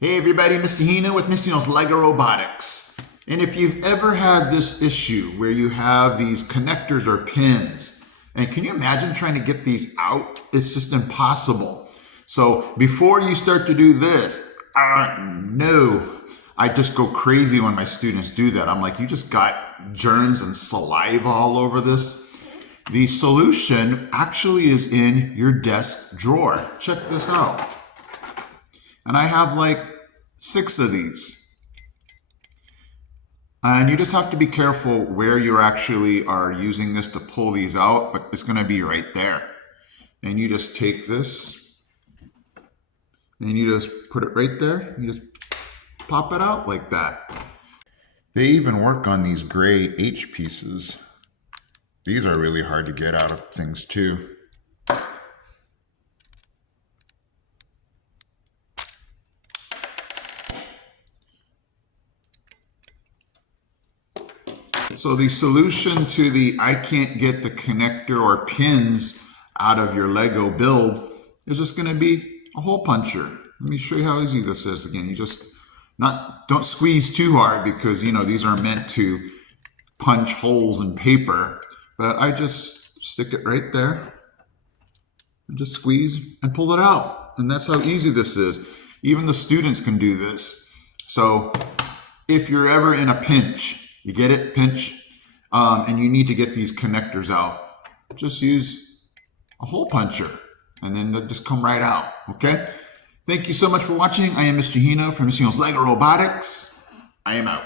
Hey everybody, Mr. Hino with Mr. Hino's LEGO Robotics. And if you've ever had this issue where you have these connectors or pins, and can you imagine trying to get these out? It's just impossible. So before you start to do this, no, I just go crazy when my students do that. I'm like, you just got germs and saliva all over this. The solution actually is in your desk drawer. Check this out. And I have like 6 of these. And you just have to be careful where you actually are using this to pull these out, but it's going to be right there. And you just take this and you just put it right there. You just pop it out like that. They even work on these gray H pieces. These are really hard to get out of things too. So the solution to the I can't get the connector or pins out of your Lego build is just going to be a hole puncher. Let me show you how easy this is. Again, you just don't squeeze too hard because these are meant to punch holes in paper. But I just stick it right there and just squeeze and pull it out. And that's how easy this is. Even the students can do this. So if you're ever in a pinch, you get it, pinch, and you need to get these connectors out, just use a hole puncher and then they'll just come right out, okay? Thank you so much for watching. I am Mr. Hino from Mr. Hino's LEGO Robotics. I am out.